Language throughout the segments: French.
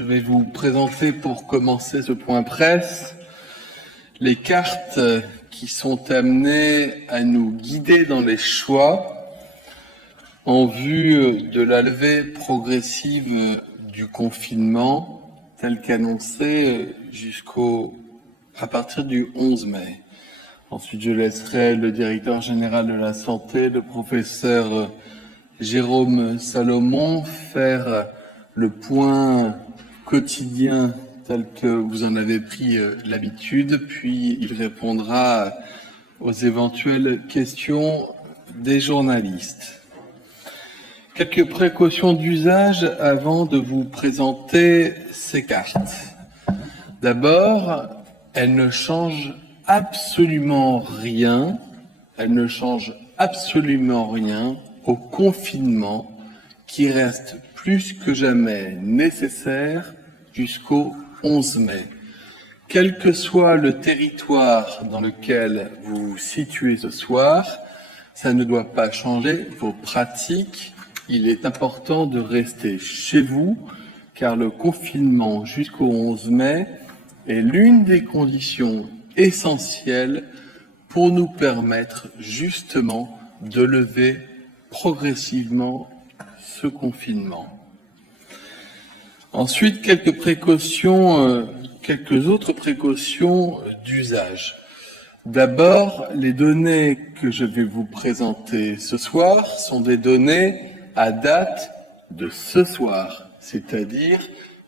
Je vais vous présenter pour commencer ce point presse les cartes qui sont amenées à nous guider dans les choix en vue de la levée progressive du confinement tel qu'annoncé à partir du 11 mai. Ensuite, je laisserai le directeur général de la santé, le professeur Jérôme Salomon, faire le point quotidien tel que vous en avez pris l'habitude, puis il répondra aux éventuelles questions des journalistes. Quelques précautions d'usage avant de vous présenter ces cartes. D'abord, elles ne changent absolument rien au confinement qui reste plus que jamais nécessaire jusqu'au 11 mai. Quel que soit le territoire dans lequel vous vous situez ce soir, ça ne doit pas changer vos pratiques. Il est important de rester chez vous car le confinement jusqu'au 11 mai est l'une des conditions essentielles pour nous permettre justement de lever progressivement ce confinement. Ensuite, quelques autres précautions d'usage. D'abord, les données que je vais vous présenter ce soir sont des données à date de ce soir, c'est-à-dire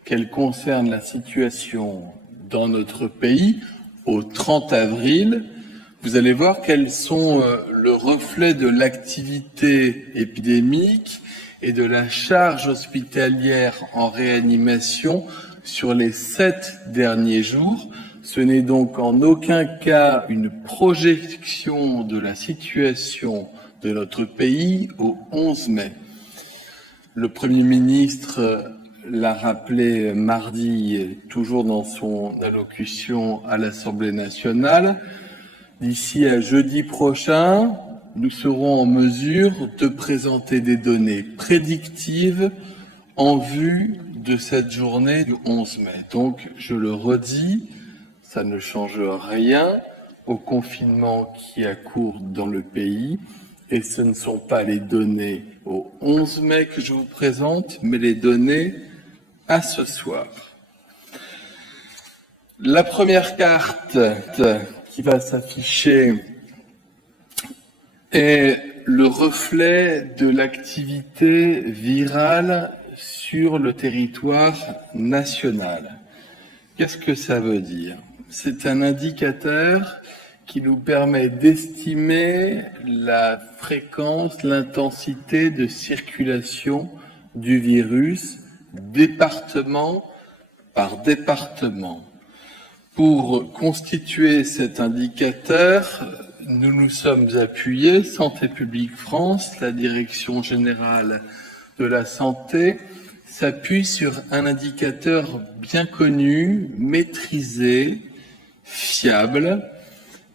qu'elles concernent la situation dans notre pays au 30 avril. Vous allez voir qu'elles sont le reflet de l'activité épidémique et de la charge hospitalière en réanimation sur les 7 derniers jours. Ce n'est donc en aucun cas une projection de la situation de notre pays au 11 mai. Le Premier ministre l'a rappelé mardi, toujours dans son allocution à l'Assemblée nationale. D'ici à jeudi prochain, nous serons en mesure de présenter des données prédictives en vue de cette journée du 11 mai. Donc, je le redis, ça ne change rien au confinement qui a cours dans le pays. Et ce ne sont pas les données au 11 mai que je vous présente, mais les données à ce soir. La première carte qui va s'afficher est le reflet de l'activité virale sur le territoire national. Qu'est-ce que ça veut dire? C'est un indicateur qui nous permet d'estimer la fréquence, l'intensité de circulation du virus département par département. Pour constituer cet indicateur, nous nous sommes appuyés, Santé publique France, la Direction générale de la santé, s'appuie sur un indicateur bien connu, maîtrisé, fiable,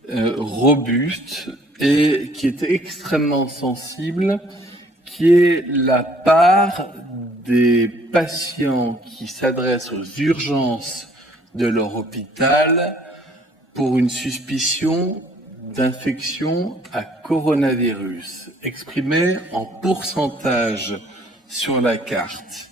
robuste et qui est extrêmement sensible, qui est la part des patients qui s'adressent aux urgences de leur hôpital pour une suspicion d'infection à coronavirus, exprimée en pourcentage sur la carte.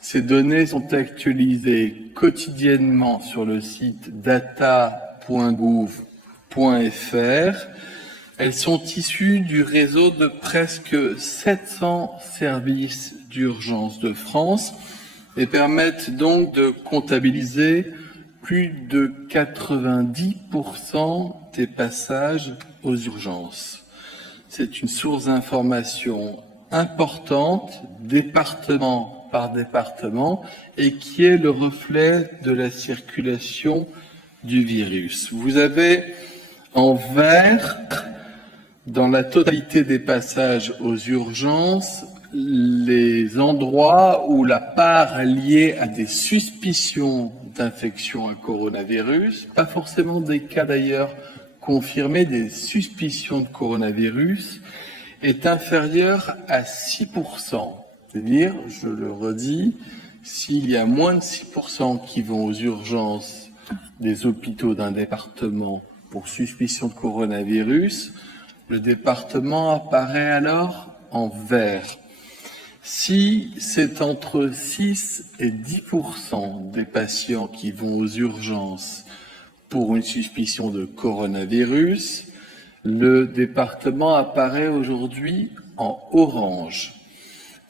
Ces données sont actualisées quotidiennement sur le site data.gouv.fr. Elles sont issues du réseau de presque 700 services d'urgence de France et permettent donc de comptabiliser plus de 90% des passages aux urgences. C'est une source d'information importante, département par département, et qui est le reflet de la circulation du virus. Vous avez en vert, dans la totalité des passages aux urgences, les endroits où la part liée à des suspicions d'infection à coronavirus, pas forcément des cas d'ailleurs confirmés, des suspicions de coronavirus, est inférieure à 6%. C'est-à-dire, je le redis, s'il y a moins de 6% qui vont aux urgences des hôpitaux d'un département pour suspicion de coronavirus, le département apparaît alors en vert. Si c'est entre 6 et 10% des patients qui vont aux urgences pour une suspicion de coronavirus, le département apparaît aujourd'hui en orange.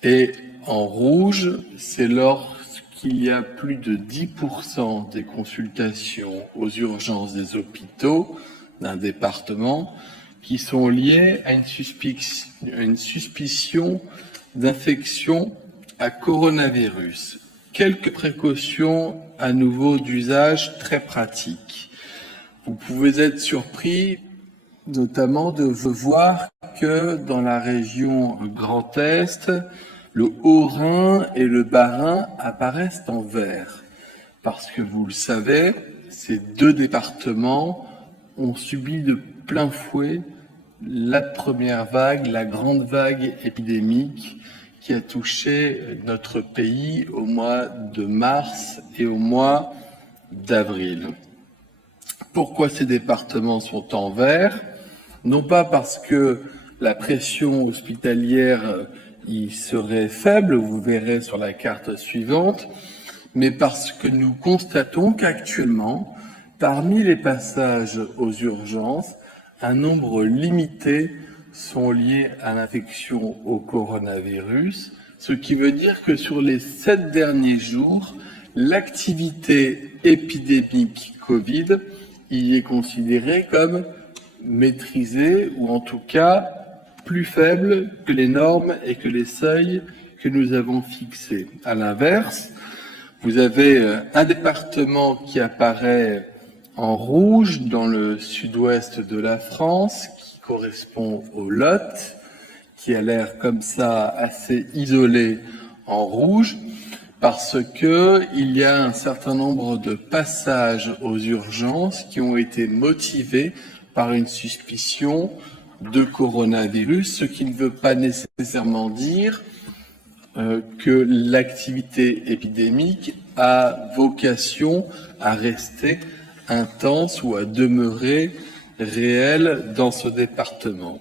Et en rouge, c'est lorsqu'il y a plus de 10% des consultations aux urgences des hôpitaux d'un département qui sont liées à une suspicion d'infection à coronavirus. Quelques précautions à nouveau d'usage très pratiques. Vous pouvez être surpris notamment de voir que dans la région Grand Est, le Haut-Rhin et le Bas-Rhin apparaissent en vert. Parce que vous le savez, ces deux départements ont subi de plein fouet la première vague, la grande vague épidémique qui a touché notre pays au mois de mars et au mois d'avril. Pourquoi ces départements sont en vert? Non pas parce que la pression hospitalière y serait faible, vous verrez sur la carte suivante, mais parce que nous constatons qu'actuellement, parmi les passages aux urgences, un nombre limité sont liés à l'infection au coronavirus, ce qui veut dire que sur les 7 derniers jours, l'activité épidémique Covid y est considérée comme maîtrisée ou en tout cas plus faible que les normes et que les seuils que nous avons fixés. À l'inverse, vous avez un département qui apparaît en rouge dans le sud-ouest de la France, qui correspond au Lot, qui a l'air comme ça assez isolé en rouge, parce que il y a un certain nombre de passages aux urgences qui ont été motivés par une suspicion de coronavirus, ce qui ne veut pas nécessairement dire que l'activité épidémique a vocation à rester intense ou à demeurer réelle dans ce département.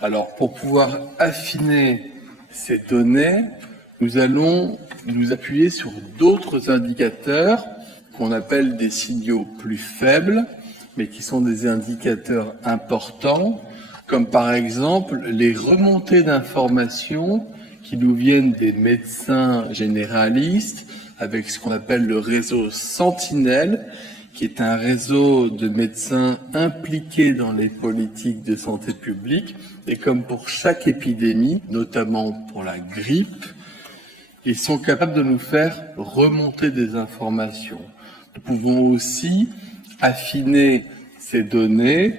Alors, pour pouvoir affiner ces données, nous allons nous appuyer sur d'autres indicateurs qu'on appelle des signaux plus faibles, mais qui sont des indicateurs importants, comme par exemple les remontées d'informations qui nous viennent des médecins généralistes avec ce qu'on appelle le réseau Sentinelle, qui est un réseau de médecins impliqués dans les politiques de santé publique. Et comme pour chaque épidémie, notamment pour la grippe, ils sont capables de nous faire remonter des informations. Nous pouvons aussi affiner ces données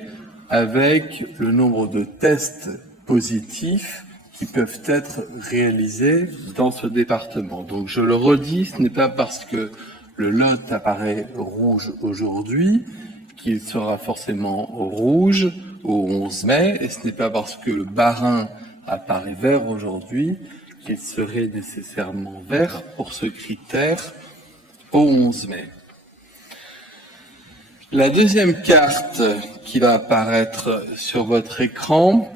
avec le nombre de tests positifs qui peuvent être réalisés dans ce département. Donc je le redis, ce n'est pas parce que le Lot apparaît rouge aujourd'hui qu'il sera forcément rouge au 11 mai, et ce n'est pas parce que le Bas-Rhin apparaît vert aujourd'hui qu'il serait nécessairement vert pour ce critère au 11 mai. La deuxième carte qui va apparaître sur votre écran,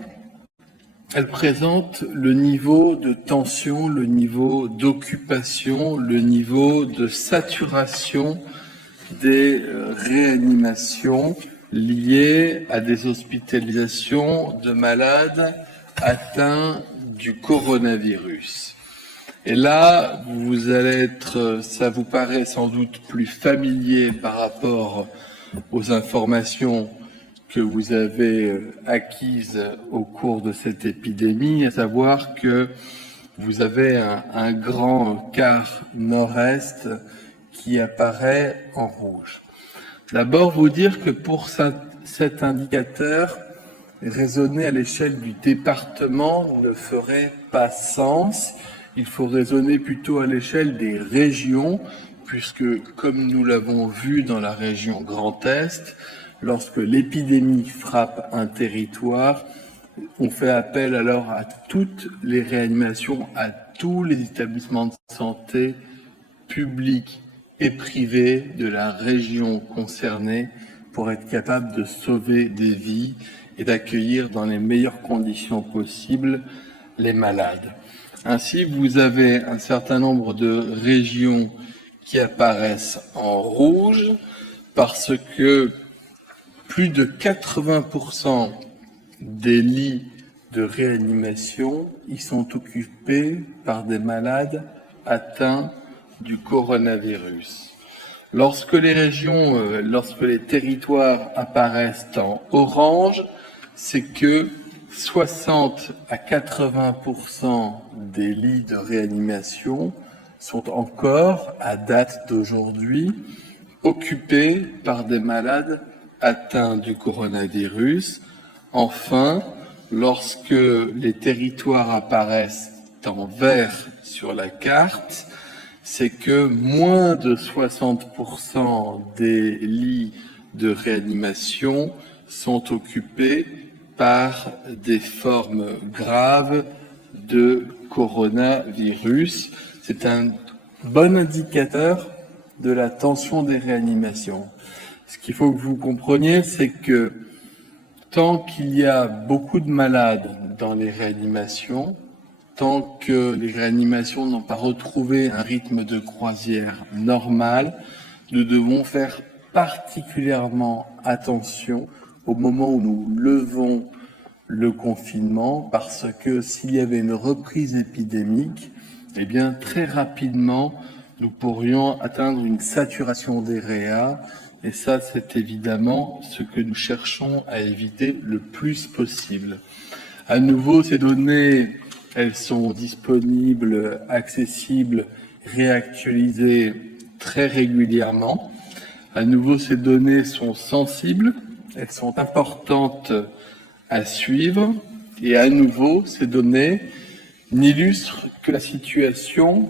elle présente le niveau de tension, le niveau d'occupation, le niveau de saturation des réanimations liées à des hospitalisations de malades atteints du coronavirus. Et là, vous allez être, ça vous paraît sans doute plus familier par rapport aux informations que vous avez acquises au cours de cette épidémie, à savoir que vous avez un grand quart nord-est qui apparaît en rouge. D'abord, vous dire que pour cet indicateur, raisonner à l'échelle du département ne ferait pas sens. Il faut raisonner plutôt à l'échelle des régions, puisque, comme nous l'avons vu dans la région Grand Est, lorsque l'épidémie frappe un territoire, on fait appel alors à toutes les réanimations, à tous les établissements de santé publics et privés de la région concernée pour être capable de sauver des vies et d'accueillir dans les meilleures conditions possibles les malades. Ainsi, vous avez un certain nombre de régions qui apparaissent en rouge parce que plus de 80% des lits de réanimation y sont occupés par des malades atteints du coronavirus. Lorsque les territoires apparaissent en orange, c'est que 60 à 80% des lits de réanimation sont encore, à date d'aujourd'hui, occupés par des malades atteints du coronavirus. Enfin, lorsque les territoires apparaissent en vert sur la carte, c'est que moins de 60% des lits de réanimation sont occupés par des formes graves de coronavirus. C'est un bon indicateur de la tension des réanimations. Ce qu'il faut que vous compreniez, c'est que tant qu'il y a beaucoup de malades dans les réanimations, tant que les réanimations n'ont pas retrouvé un rythme de croisière normal, nous devons faire particulièrement attention au moment où nous levons le confinement, parce que s'il y avait une reprise épidémique, eh bien, très rapidement, nous pourrions atteindre une saturation des réa, et ça, c'est évidemment ce que nous cherchons à éviter le plus possible. À nouveau, ces données, elles sont disponibles, accessibles, réactualisées très régulièrement. À nouveau, ces données sont sensibles, elles sont importantes à suivre, et à nouveau, ces données n'illustrent que la situation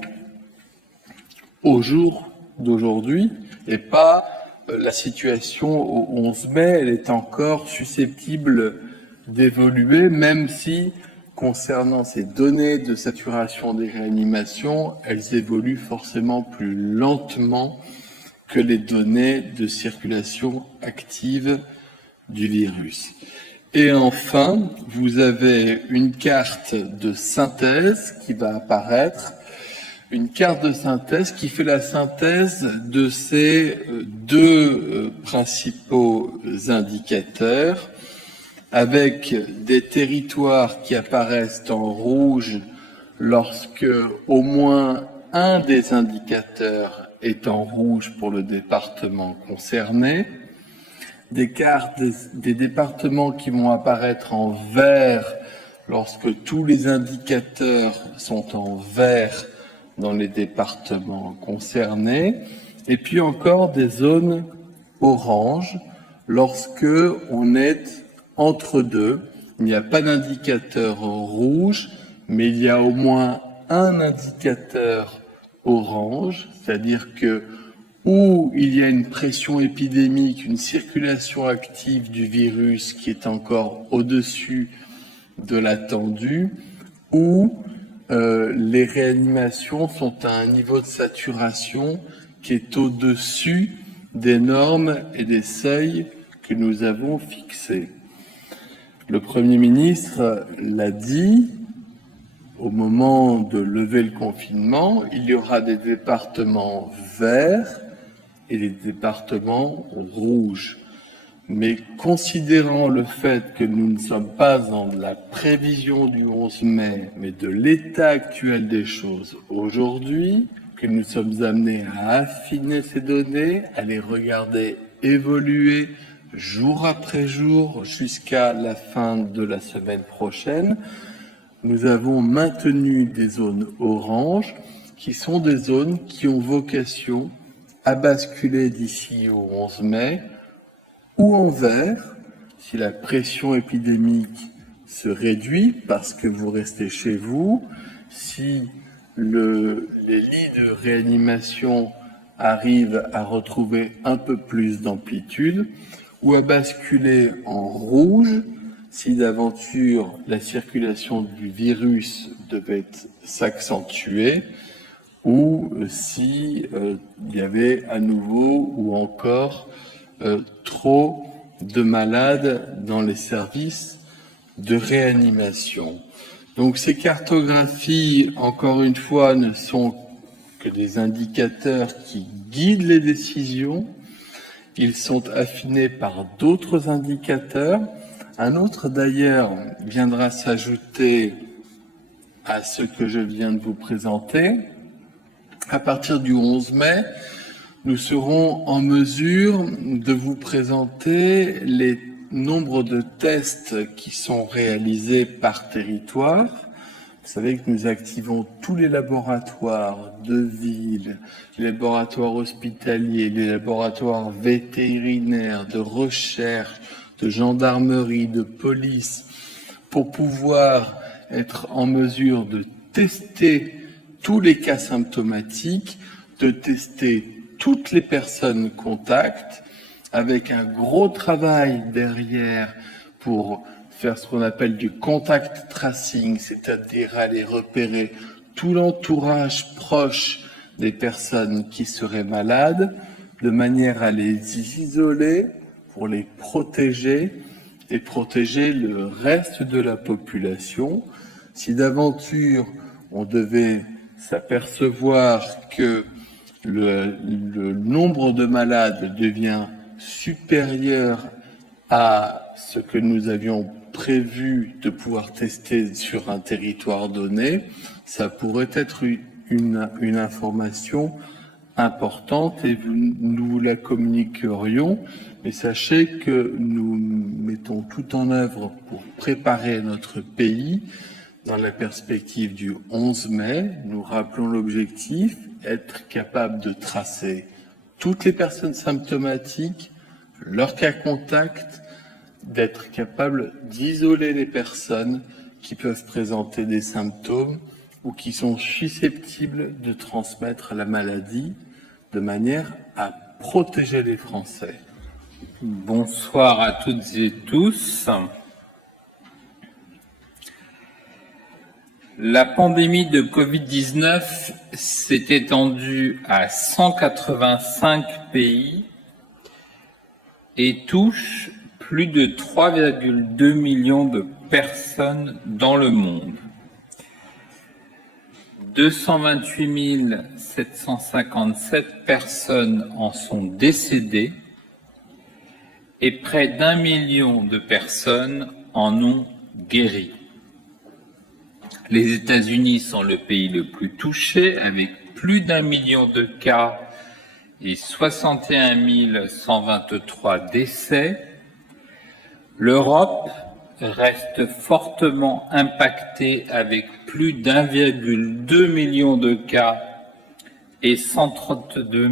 au jour d'aujourd'hui et pas la situation au 11 mai. Elle est encore susceptible d'évoluer, même si, concernant ces données de saturation des réanimations, elles évoluent forcément plus lentement que les données de circulation active du virus. Et enfin, vous avez une carte de synthèse qui va apparaître, une carte de synthèse qui fait la synthèse de ces deux principaux indicateurs, avec des territoires qui apparaissent en rouge lorsque au moins un des indicateurs est en rouge pour le département concerné, des cartes des départements qui vont apparaître en vert lorsque tous les indicateurs sont en vert dans les départements concernés, et puis encore des zones oranges lorsque on est entre deux. Il n'y a pas d'indicateur rouge, mais il y a au moins un indicateur orange, c'est-à-dire que où il y a une pression épidémique, une circulation active du virus qui est encore au-dessus de l'attendu, où les réanimations sont à un niveau de saturation qui est au-dessus des normes et des seuils que nous avons fixés. Le Premier ministre l'a dit, au moment de lever le confinement, il y aura des départements verts et des départements rouges. Mais considérant le fait que nous ne sommes pas dans la prévision du 11 mai, mais de l'état actuel des choses aujourd'hui, que nous sommes amenés à affiner ces données, à les regarder évoluer jour après jour jusqu'à la fin de la semaine prochaine, nous avons maintenu des zones oranges qui sont des zones qui ont vocation à basculer d'ici au 11 mai, ou en vert, si la pression épidémique se réduit parce que vous restez chez vous, si les lits de réanimation arrivent à retrouver un peu plus d'amplitude, ou à basculer en rouge, si d'aventure la circulation du virus devait s'accentuer, ou si il y avait à nouveau ou encore trop de malades dans les services de réanimation. Donc ces cartographies, encore une fois, ne sont que des indicateurs qui guident les décisions. Ils sont affinés par d'autres indicateurs. Un autre, d'ailleurs, viendra s'ajouter à ce que je viens de vous présenter. À partir du 11 mai, nous serons en mesure de vous présenter les nombres de tests qui sont réalisés par territoire. Vous savez que nous activons tous les laboratoires de ville, les laboratoires hospitaliers, les laboratoires vétérinaires, de recherche, de gendarmerie, de police, pour pouvoir être en mesure de tester tous les cas symptomatiques, de tester toutes les personnes contacts, avec un gros travail derrière pour faire ce qu'on appelle du contact tracing, c'est-à-dire aller repérer tout l'entourage proche des personnes qui seraient malades, de manière à les isoler, pour les protéger et protéger le reste de la population. Si d'aventure on devait s'apercevoir que le nombre de malades devient supérieur à ce que nous avions prévu de pouvoir tester sur un territoire donné, ça pourrait être une information importante et nous vous la communiquerions. Mais sachez que nous mettons tout en œuvre pour préparer notre pays dans la perspective du 11 mai. Nous rappelons l'objectif, être capable de tracer toutes les personnes symptomatiques, leurs cas contacts, d'être capable d'isoler les personnes qui peuvent présenter des symptômes ou qui sont susceptibles de transmettre la maladie, de manière à protéger les Français. Bonsoir à toutes et tous. La pandémie de Covid-19 s'est étendue à 185 pays et touche plus de 3,2 millions de personnes dans le monde. 228 757 personnes en sont décédées et près d'1 million de personnes en ont guéri. Les États-Unis sont le pays le plus touché, avec plus d'1 million de cas et 61 123 décès. L'Europe reste fortement impactée, avec plus d'1,2 million de cas et 132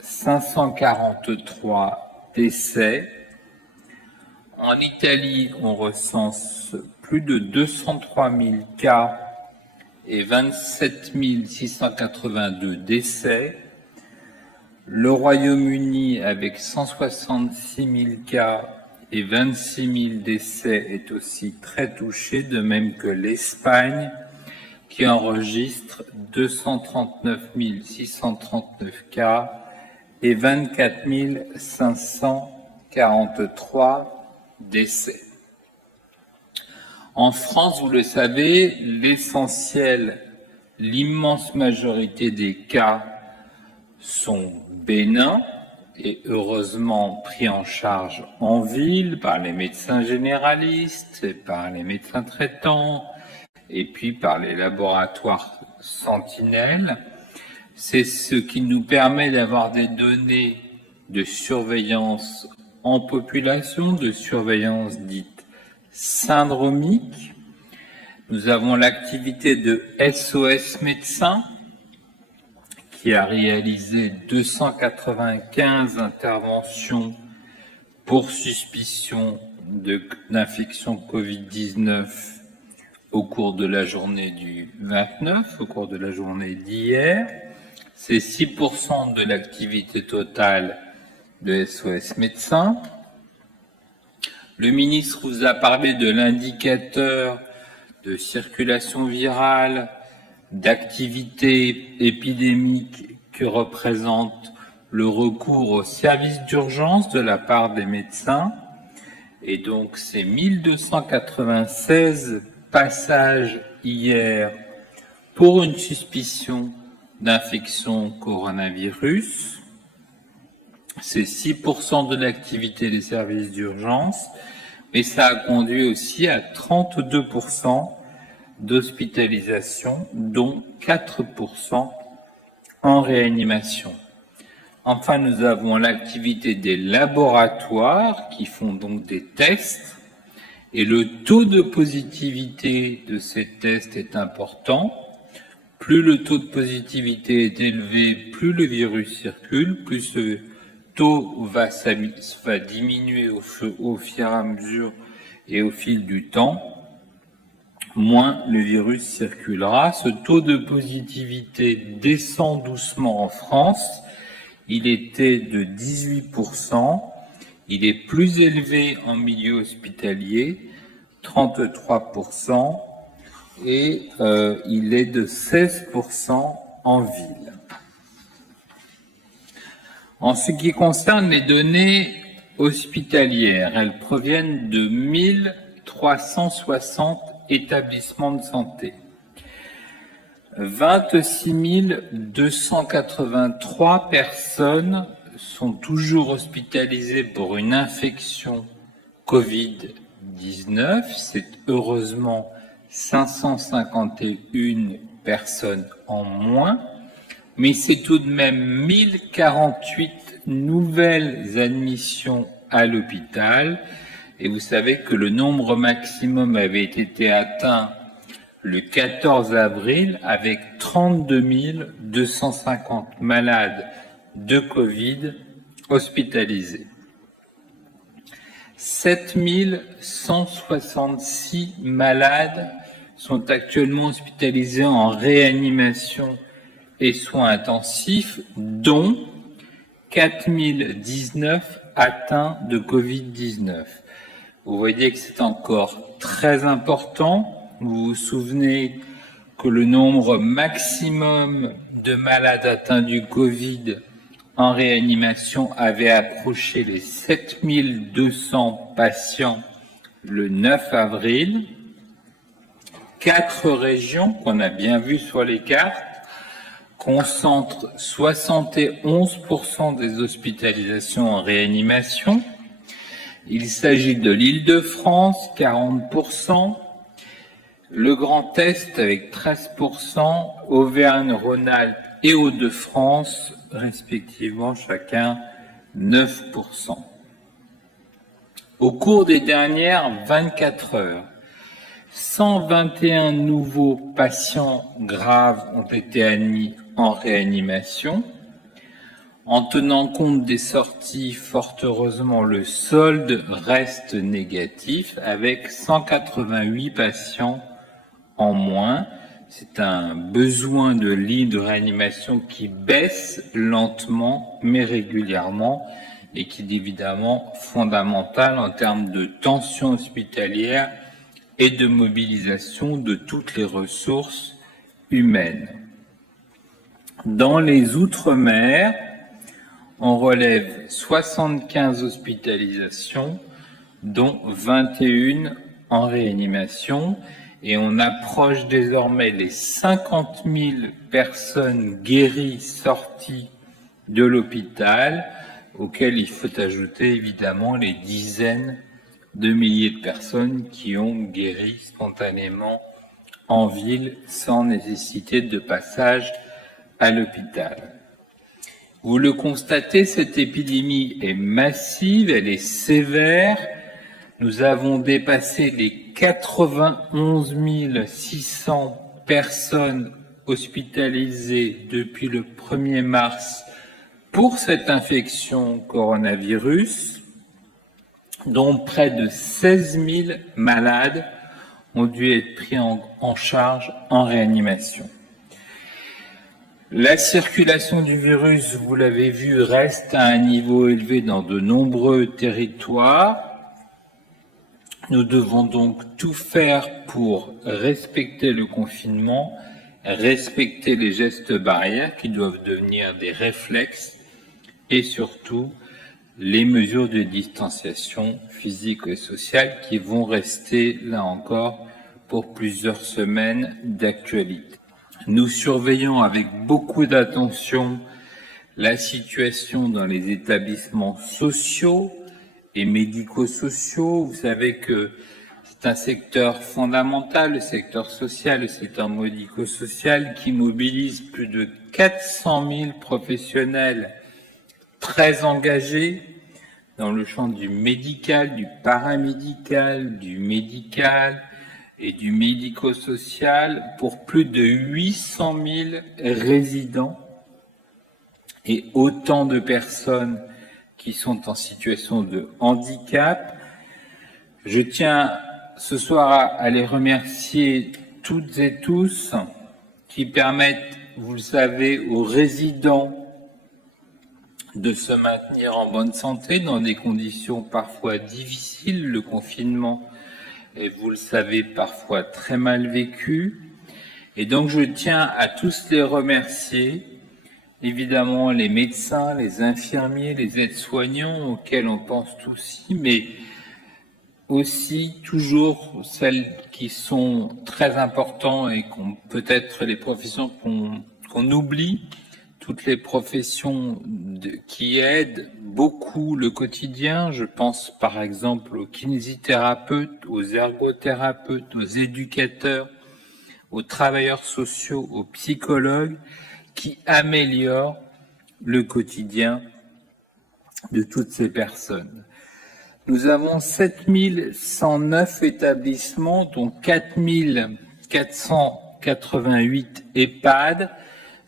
543 décès. En Italie, on recense plus de 203 000 cas et 27 682 décès. Le Royaume-Uni, avec 166 000 cas et 26 000 décès, est aussi très touché, de même que l'Espagne, qui enregistre 239 639 cas et 24 543 décès. En France, vous le savez, l'immense majorité des cas sont bénins et heureusement pris en charge en ville par les médecins généralistes, et par les médecins traitants et puis par les laboratoires sentinelles. C'est ce qui nous permet d'avoir des données de surveillance en population, de surveillance dite syndromique. Nous avons l'activité de SOS Médecins, qui a réalisé 295 interventions pour suspicion d'infection Covid-19 au cours de la journée du 29, au cours de la journée d'hier. C'est 6% de l'activité totale de SOS Médecins. Le ministre vous a parlé de l'indicateur de circulation virale, d'activité épidémique que représente le recours aux services d'urgence de la part des médecins. Et donc, ces 1296 passages hier pour une suspicion d'infection coronavirus, c'est 6% de l'activité des services d'urgence, mais ça a conduit aussi à 32% d'hospitalisation, dont 4% en réanimation. Enfin, nous avons l'activité des laboratoires qui font donc des tests, et le taux de positivité de ces tests est important. Plus le taux de positivité est élevé, plus le virus circule, plus ce taux va diminuer au fur et à mesure et au fil du temps, moins le virus circulera. Ce taux de positivité descend doucement en France. Il était de 18%. Il est plus élevé en milieu hospitalier, 33%, et il est de 16% en ville. En ce qui concerne les données hospitalières, elles proviennent de 1360 établissements de santé. 26 283 personnes sont toujours hospitalisées pour une infection Covid-19. C'est heureusement 551 personnes en moins, mais c'est tout de même 1048 nouvelles admissions à l'hôpital. Et vous savez que le nombre maximum avait été atteint le 14 avril avec 32 250 malades de Covid hospitalisés. 7 166 malades sont actuellement hospitalisés en réanimation et soins intensifs, dont 4 019 atteints de Covid-19. Vous voyez que c'est encore très important. Vous vous souvenez que le nombre maximum de malades atteints du Covid en réanimation avait approché les 7200 patients le 9 avril. 4 régions qu'on a bien vues sur les cartes concentrent 71% des hospitalisations en réanimation. Il s'agit de l'Île-de-France, 40%, le Grand Est avec 13%, Auvergne-Rhône-Alpes et Hauts-de-France, respectivement chacun 9%. Au cours des dernières 24 heures, 121 nouveaux patients graves ont été admis en réanimation. En tenant compte des sorties, fort heureusement, le solde reste négatif avec 188 patients en moins. C'est un besoin de lits de réanimation qui baisse lentement mais régulièrement et qui est évidemment fondamental en termes de tension hospitalière et de mobilisation de toutes les ressources humaines. Dans les Outre-mer, on relève 75 hospitalisations, dont 21 en réanimation, et on approche désormais les 50 000 personnes guéries sorties de l'hôpital, auxquelles il faut ajouter évidemment les dizaines de milliers de personnes qui ont guéri spontanément en ville sans nécessité de passage à l'hôpital. Vous le constatez, cette épidémie est massive, elle est sévère. Nous avons dépassé les 91 600 personnes hospitalisées depuis le 1er mars pour cette infection coronavirus, dont près de 16 000 malades ont dû être pris en charge en réanimation. La circulation du virus, vous l'avez vu, reste à un niveau élevé dans de nombreux territoires. Nous devons donc tout faire pour respecter le confinement respecter les gestes barrières qui doivent devenir des réflexes et surtout les mesures de distanciation physique et sociale qui vont rester, là encore, pour plusieurs semaines d'actualité. Nous surveillons avec beaucoup d'attention la situation dans les établissements sociaux et médico-sociaux. Vous savez que c'est un secteur fondamental, le secteur social, le secteur médico-social, qui mobilise plus de 400 000 professionnels très engagés dans le champ du médical, du paramédical, du médical et du médico-social pour plus de 800 000 résidents et autant de personnes qui sont en situation de handicap. Je tiens ce soir à les remercier toutes et tous qui permettent, vous le savez, aux résidents de se maintenir en bonne santé dans des conditions parfois difficiles. Le confinement est, vous le savez, parfois très mal vécu. Et donc je tiens à tous les remercier, évidemment les médecins, les infirmiers, les aides-soignants auxquels on pense tous, mais aussi toujours celles qui sont très importantes et peut-être les professions qu'on oublie, toutes les professions qui aident beaucoup le quotidien. Je pense par exemple aux kinésithérapeutes, aux ergothérapeutes, aux éducateurs, aux travailleurs sociaux, aux psychologues qui améliorent le quotidien de toutes ces personnes. Nous avons 7109 établissements, dont 4488 EHPAD,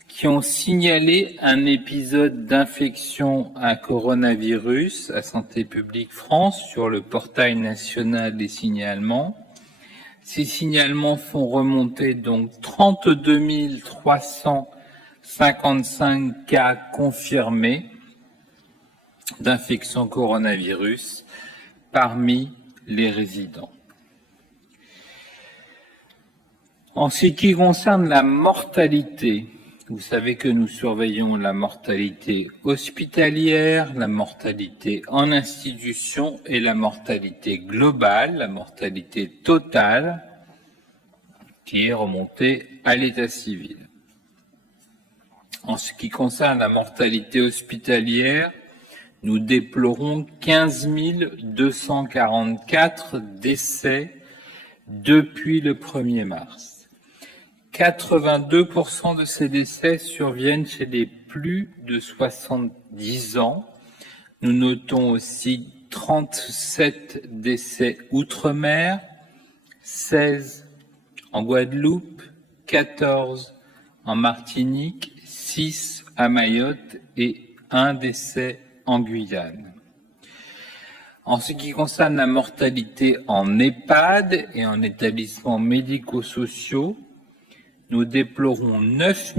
qui ont signalé un épisode d'infection à coronavirus à Santé publique France sur le portail national des signalements. Ces signalements font remonter donc 32 355 cas confirmés d'infection coronavirus parmi les résidents. En ce qui concerne la mortalité, vous savez que nous surveillons la mortalité hospitalière, la mortalité en institution et la mortalité globale, la mortalité totale, qui est remontée à l'état civil. En ce qui concerne la mortalité hospitalière, nous déplorons 15 244 décès depuis le 1er mars. 82% de ces décès surviennent chez les plus de 70 ans. Nous notons aussi 37 décès outre-mer, 16 en Guadeloupe, 14 en Martinique, 6 à Mayotte et 1 décès en Guyane. En ce qui concerne la mortalité en EHPAD et en établissements médico-sociaux, nous déplorons 9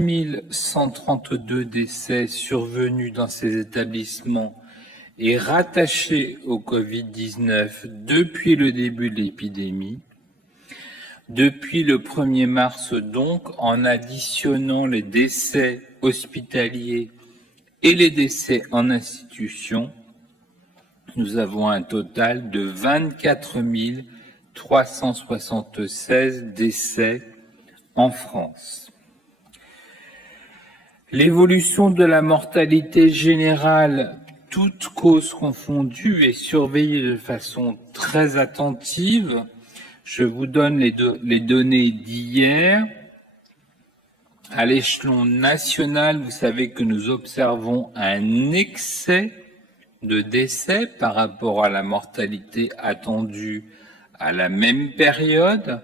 132 décès survenus dans ces établissements et rattachés au Covid-19 depuis le début de l'épidémie. Depuis le 1er mars donc, en additionnant les décès hospitaliers et les décès en institution, nous avons un total de 24 376 décès en France. L'évolution de la mortalité générale, toutes causes confondues, est surveillée de façon très attentive. Je vous donne les données d'hier. À l'échelon national, vous savez que nous observons un excès de décès par rapport à la mortalité attendue à la même période.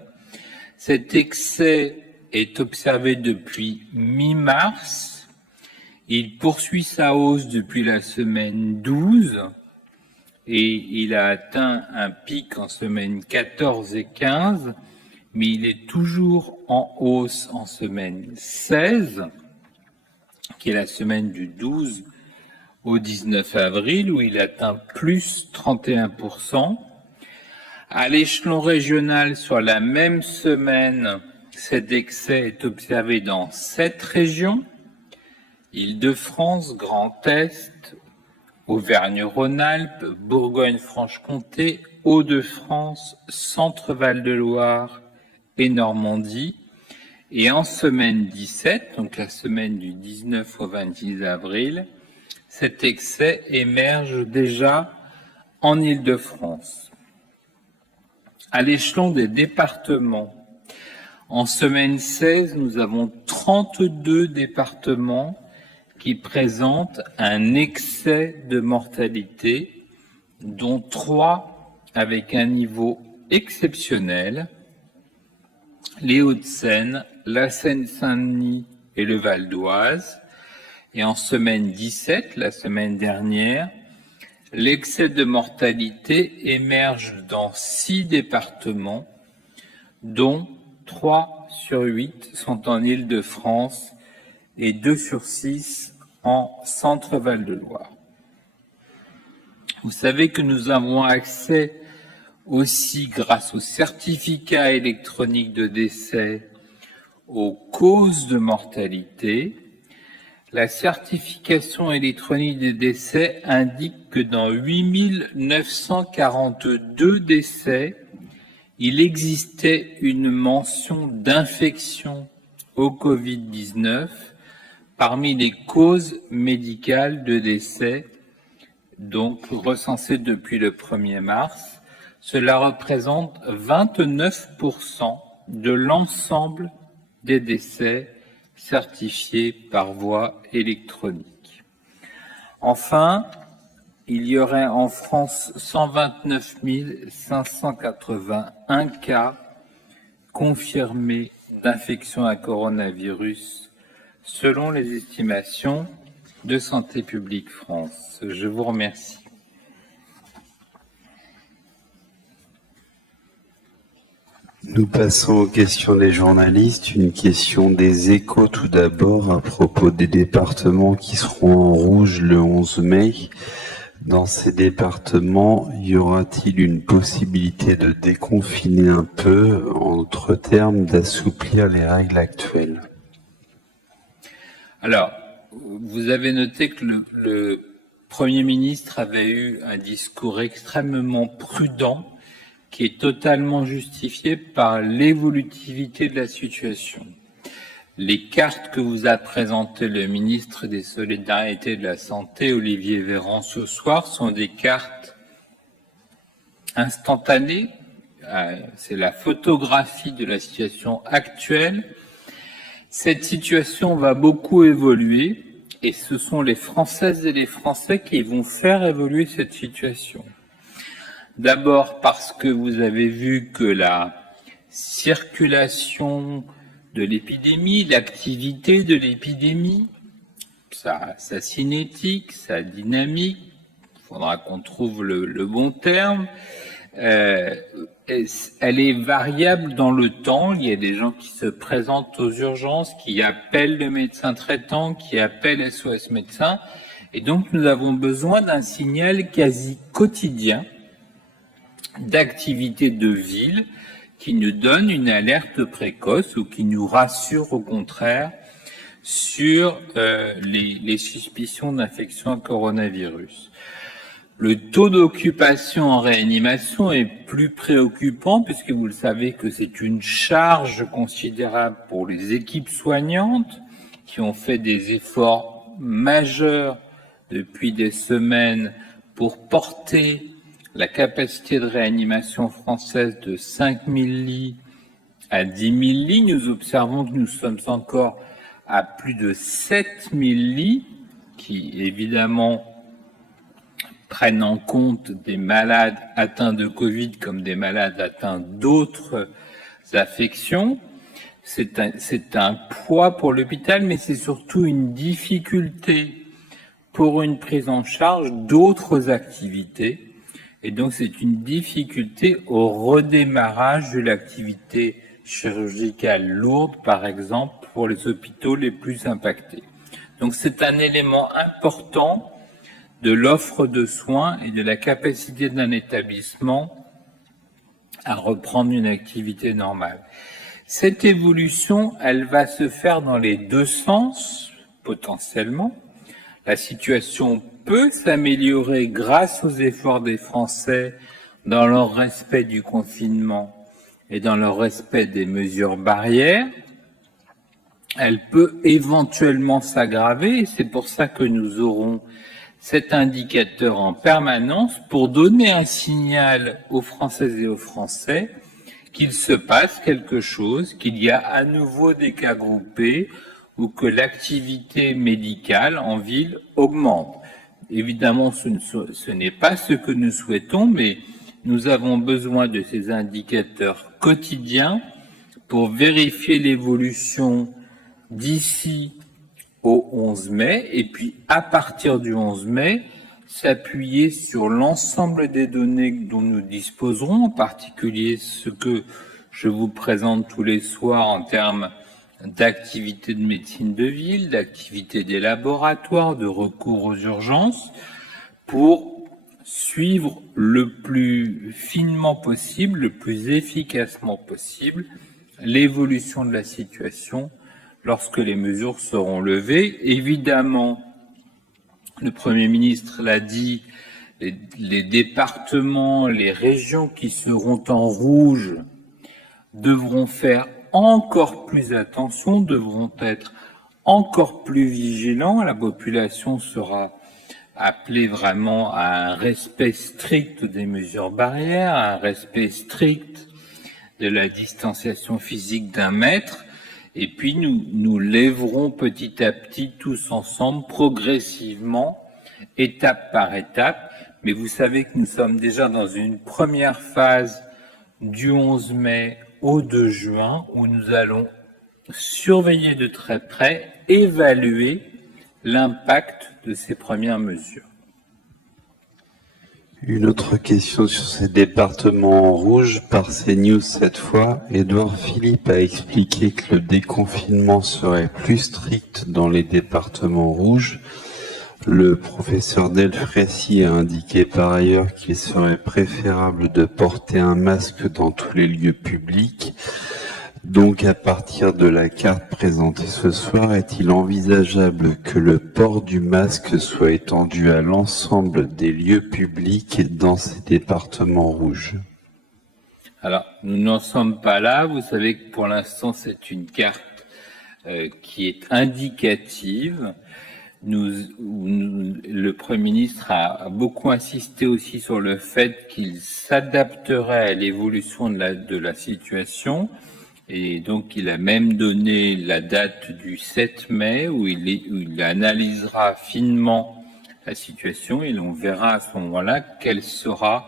Cet excès est observé depuis mi-mars. Il poursuit sa hausse depuis la semaine 12 et il a atteint un pic en semaine 14 et 15, mais il est toujours en hausse en semaine 16, qui est la semaine du 12 au 19 avril, où il atteint plus 31%. À l'échelon régional, sur la même semaine, Cet excès est observé dans 7 régions: Île-de-France, Grand Est, Auvergne-Rhône-Alpes, Bourgogne-Franche-Comté, Hauts-de-France, Centre-Val de Loire et Normandie. Et en semaine 17, donc la semaine du 19 au 26 avril, cet excès émerge déjà en Île-de-France. À l'échelon des départements, en semaine 16, nous avons 32 départements qui présentent un excès de mortalité, dont 3 avec un niveau exceptionnel: les Hauts-de-Seine, la Seine-Saint-Denis et le Val d'Oise. Et en semaine 17, la semaine dernière, l'excès de mortalité émerge dans 6 départements, dont 3 sur 8 sont en Île-de-France et 2 sur 6 en Centre-Val de Loire. Vous savez que nous avons accès aussi, grâce au certificat électronique de décès, aux causes de mortalité. La certification électronique des décès indique que dans 8 942 décès, il existait une mention d'infection au Covid-19 parmi les causes médicales de décès, donc recensées depuis le 1er mars. Cela représente 29% de l'ensemble des décès certifiés par voie électronique. Enfin, il y aurait en France 129 581 cas confirmés d'infection à coronavirus, selon les estimations de Santé publique France. Je vous remercie. Nous passons aux questions des journalistes. Une question des Échos tout d'abord à propos des départements qui seront en rouge le 11 mai. Dans ces départements, y aura-t-il une possibilité de déconfiner un peu, entre termes d'assouplir les règles actuelles? Alors, vous avez noté que le Premier ministre avait eu un discours extrêmement prudent, qui est totalement justifié par l'évolutivité de la situation. Les cartes que vous a présentées le ministre des Solidarités et de la Santé, Olivier Véran, ce soir, sont des cartes instantanées. C'est la photographie de la situation actuelle. Cette situation va beaucoup évoluer et ce sont les Françaises et les Français qui vont faire évoluer cette situation. D'abord parce que vous avez vu que la circulation de l'épidémie, l'activité de l'épidémie, sa cinétique, sa dynamique, il faudra qu'on trouve le bon terme, elle est variable dans le temps. Il y a des gens qui se présentent aux urgences, qui appellent le médecin traitant, qui appellent SOS médecin, et donc nous avons besoin d'un signal quasi quotidien d'activité de ville qui nous donne une alerte précoce ou qui nous rassure au contraire sur les suspicions d'infection à coronavirus. Le taux d'occupation en réanimation est plus préoccupant puisque vous le savez que c'est une charge considérable pour les équipes soignantes qui ont fait des efforts majeurs depuis des semaines pour porter la capacité de réanimation française de 5 000 lits à 10 000 lits. Nous observons que nous sommes encore à plus de 7 000 lits qui, évidemment, prennent en compte des malades atteints de Covid comme des malades atteints d'autres affections. C'est un poids pour l'hôpital, mais c'est surtout une difficulté pour une prise en charge d'autres activités. Et donc, c'est une difficulté au redémarrage de l'activité chirurgicale lourde, par exemple, pour les hôpitaux les plus impactés. Donc, c'est un élément important de l'offre de soins et de la capacité d'un établissement à reprendre une activité normale. Cette évolution, elle va se faire dans les deux sens, potentiellement. La situation peut s'améliorer grâce aux efforts des Français dans leur respect du confinement et dans leur respect des mesures barrières. Elle peut éventuellement s'aggraver et c'est pour ça que nous aurons cet indicateur en permanence pour donner un signal aux Françaises et aux Français qu'il se passe quelque chose, qu'il y a à nouveau des cas groupés ou que l'activité médicale en ville augmente. Évidemment, ce n'est pas ce que nous souhaitons, mais nous avons besoin de ces indicateurs quotidiens pour vérifier l'évolution d'ici au 11 mai, et puis à partir du 11 mai, s'appuyer sur l'ensemble des données dont nous disposerons, en particulier ce que je vous présente tous les soirs en termes d'activité de médecine de ville, d'activité des laboratoires, de recours aux urgences, pour suivre le plus finement possible, le plus efficacement possible, l'évolution de la situation lorsque les mesures seront levées. Évidemment, le Premier ministre l'a dit, les départements, les régions qui seront en rouge devront faire encore plus attention, devront être encore plus vigilants. La population sera appelée vraiment à un respect strict des mesures barrières, à un respect strict de la distanciation physique d'1 mètre. Et puis nous lèverons petit à petit tous ensemble, progressivement, étape par étape. Mais vous savez que nous sommes déjà dans une première phase du 11 mai au 2 juin où nous allons surveiller de très près, évaluer l'impact de ces premières mesures. Une autre question sur ces départements en rouge, par CNews cette fois. Édouard Philippe a expliqué que le déconfinement serait plus strict dans les départements rouges. Le professeur Delfrécy a indiqué par ailleurs qu'il serait préférable de porter un masque dans tous les lieux publics. Donc, à partir de la carte présentée ce soir, est-il envisageable que le port du masque soit étendu à l'ensemble des lieux publics dans ces départements rouges? Alors, nous n'en sommes pas là. Vous savez que pour l'instant, c'est une carte qui est indicative. Le Premier ministre a beaucoup insisté aussi sur le fait qu'il s'adapterait à l'évolution de la situation. Et donc, il a même donné la date du 7 mai où il analysera finement la situation et on verra à ce moment-là quelle sera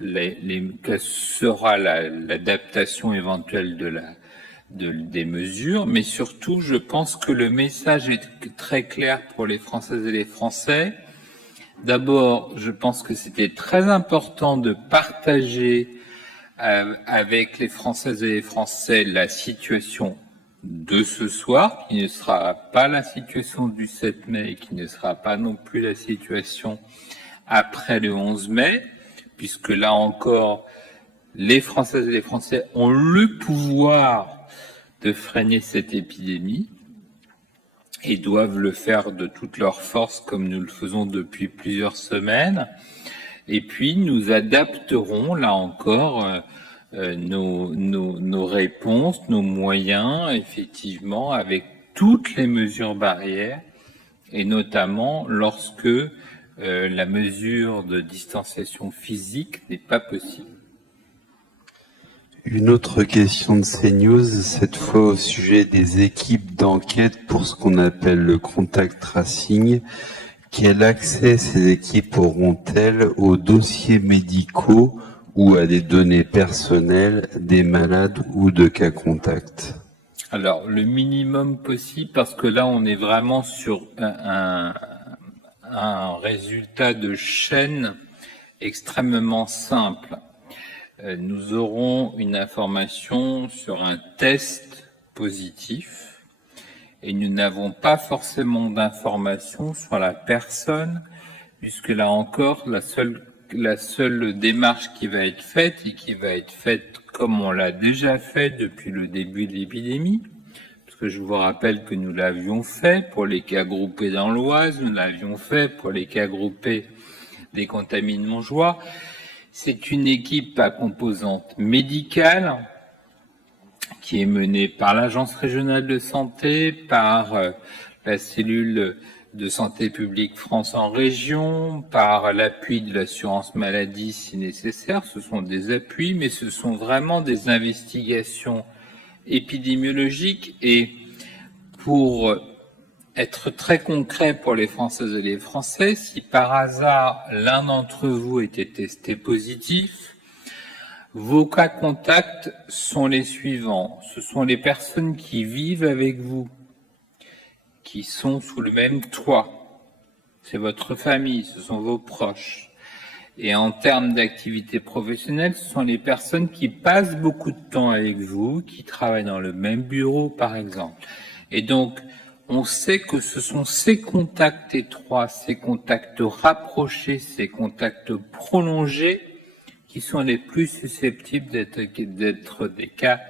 l'adaptation éventuelle des mesures. Mais surtout, je pense que le message est très clair pour les Françaises et les Français. D'abord, je pense que c'était très important de partager avec les Françaises et les Français la situation de ce soir, qui ne sera pas la situation du 7 mai et qui ne sera pas non plus la situation après le 11 mai, puisque là encore, les Françaises et les Français ont le pouvoir de freiner cette épidémie et doivent le faire de toute leur force comme nous le faisons depuis plusieurs semaines. Et puis, nous adapterons, là encore, nos réponses, nos moyens, effectivement, avec toutes les mesures barrières, et notamment lorsque la mesure de distanciation physique n'est pas possible. Une autre question de CNews, cette fois au sujet des équipes d'enquête pour ce qu'on appelle le contact tracing. Quel accès ces équipes auront-elles aux dossiers médicaux ou à des données personnelles des malades ou de cas contacts? Alors, le minimum possible, parce que là, on est vraiment sur un résultat de chaîne extrêmement simple. Nous aurons une information sur un test positif. Et nous n'avons pas forcément d'informations sur la personne, puisque là encore, la seule la seule démarche qui va être faite, et qui va être faite comme on l'a déjà fait depuis le début de l'épidémie, parce que je vous rappelle que nous l'avions fait pour les cas groupés dans l'Oise, nous l'avions fait pour les cas groupés des contamines de Montjoie. C'est une équipe à composante médicale qui est menée par l'Agence régionale de santé, par la cellule de santé publique France en région, par l'appui de l'assurance maladie si nécessaire. Ce sont des appuis, mais ce sont vraiment des investigations épidémiologiques. Et pour être très concret pour les Françaises et les Français, si par hasard l'un d'entre vous était testé positif, vos cas contacts sont les suivants. Ce sont les personnes qui vivent avec vous, qui sont sous le même toit. C'est votre famille, ce sont vos proches. Et en termes d'activité professionnelle, ce sont les personnes qui passent beaucoup de temps avec vous, qui travaillent dans le même bureau, par exemple. Et donc, on sait que ce sont ces contacts étroits, ces contacts rapprochés, ces contacts prolongés qui sont les plus susceptibles d'être des cas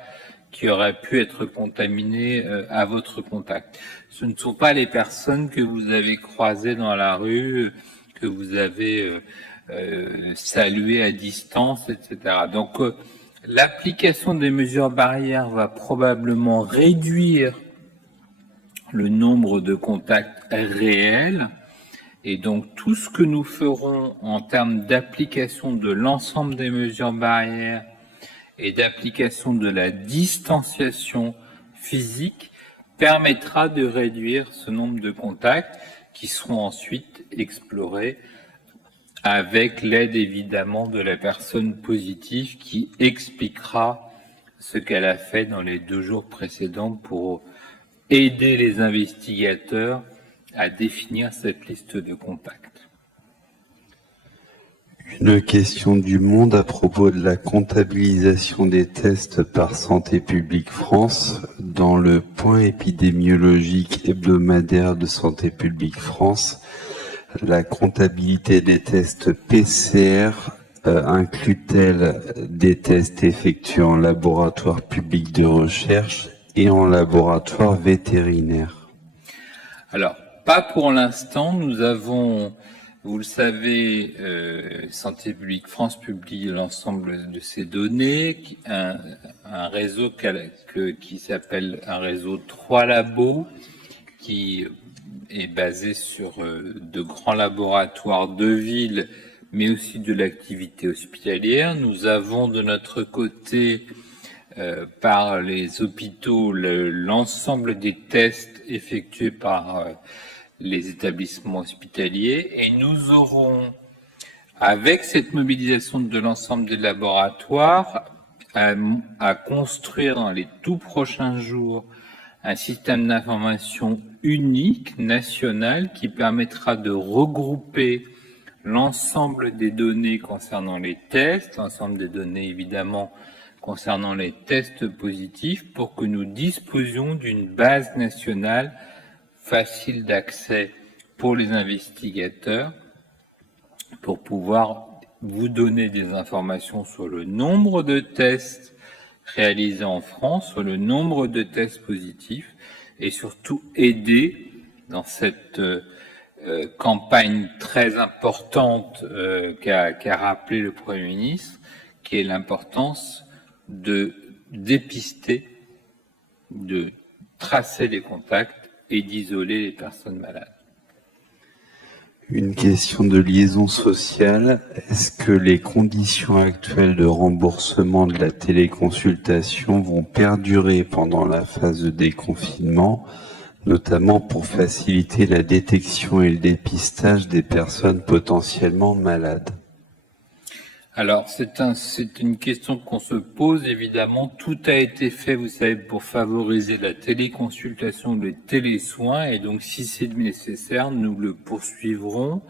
qui auraient pu être contaminés à votre contact. Ce ne sont pas les personnes que vous avez croisées dans la rue, que vous avez saluées à distance, etc. Donc, l'application des mesures barrières va probablement réduire le nombre de contacts réels. Et donc, tout ce que nous ferons en termes d'application de l'ensemble des mesures barrières et d'application de la distanciation physique permettra de réduire ce nombre de contacts qui seront ensuite explorés avec l'aide évidemment de la personne positive qui expliquera ce qu'elle a fait dans les 2 jours précédents pour aider les investigateurs à définir cette liste de contacts. Une question du Monde à propos de la comptabilisation des tests par Santé publique France. Dans le point épidémiologique hebdomadaire de Santé publique France, la comptabilité des tests PCR inclut-elle des tests effectués en laboratoire public de recherche et en laboratoire vétérinaire? Alors, pas pour l'instant. Nous avons, vous le savez, Santé publique France publie l'ensemble de ces données, un réseau qui s'appelle un réseau 3 labos, qui est basé sur de grands laboratoires de ville, mais aussi de l'activité hospitalière. Nous avons de notre côté, par les hôpitaux, l'ensemble des tests effectués par les établissements hospitaliers, et nous aurons, avec cette mobilisation de l'ensemble des laboratoires, à construire dans les tout prochains jours un système d'information unique, national, qui permettra de regrouper l'ensemble des données concernant les tests, l'ensemble des données évidemment concernant les tests positifs, pour que nous disposions d'une base nationale facile d'accès pour les investigateurs, pour pouvoir vous donner des informations sur le nombre de tests réalisés en France, sur le nombre de tests positifs, et surtout aider dans cette campagne très importante qu'a rappelé le Premier ministre, qui est l'importance de dépister, de tracer les contacts et d'isoler les personnes malades. Une question de liaison sociale. Est-ce que les conditions actuelles de remboursement de la téléconsultation vont perdurer pendant la phase de déconfinement, notamment pour faciliter la détection et le dépistage des personnes potentiellement malades? Alors, c'est une question qu'on se pose, évidemment. Tout a été fait, vous savez, pour favoriser la téléconsultation, le télésoin, et donc, si c'est nécessaire, nous le poursuivrons.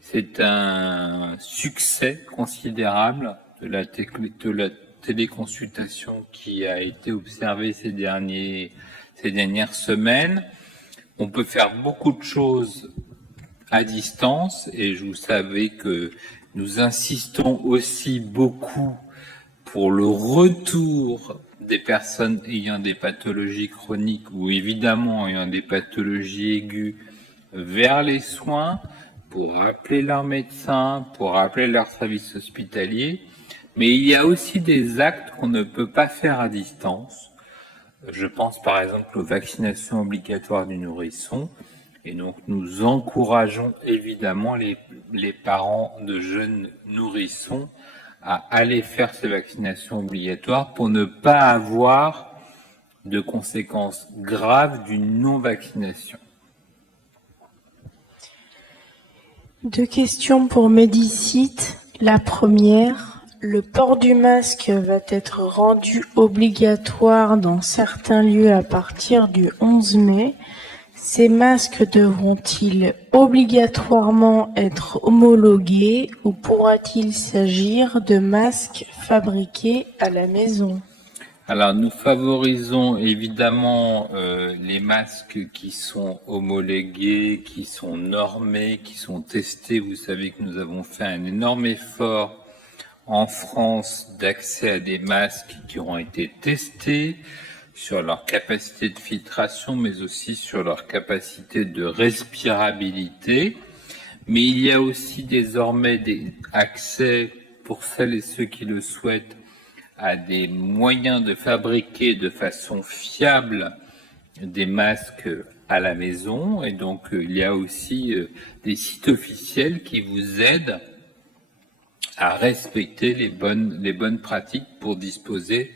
C'est un succès considérable de la téléconsultation qui a été observé ces dernières semaines. On peut faire beaucoup de choses à distance, et vous savez que nous insistons aussi beaucoup pour le retour des personnes ayant des pathologies chroniques ou évidemment ayant des pathologies aiguës vers les soins, pour appeler leur médecin, pour appeler leur service hospitalier. Mais il y a aussi des actes qu'on ne peut pas faire à distance. Je pense par exemple aux vaccinations obligatoires du nourrisson. Et donc nous encourageons évidemment les parents de jeunes nourrissons à aller faire ces vaccinations obligatoires pour ne pas avoir de conséquences graves d'une non-vaccination. 2 questions pour Medicite. La première, le port du masque va être rendu obligatoire dans certains lieux à partir du 11 mai. Ces masques devront-ils obligatoirement être homologués ou pourra-t-il s'agir de masques fabriqués à la maison? Alors nous favorisons évidemment les masques qui sont homologués, qui sont normés, qui sont testés. Vous savez que nous avons fait un énorme effort en France d'accès à des masques qui auront été testés sur leur capacité de filtration, mais aussi sur leur capacité de respirabilité. Mais il y a aussi désormais des accès pour celles et ceux qui le souhaitent à des moyens de fabriquer de façon fiable des masques à la maison. Et donc, il y a aussi des sites officiels qui vous aident à respecter les bonnes pratiques pour disposer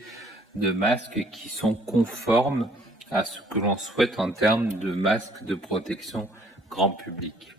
de masques qui sont conformes à ce que l'on souhaite en termes de masques de protection grand public.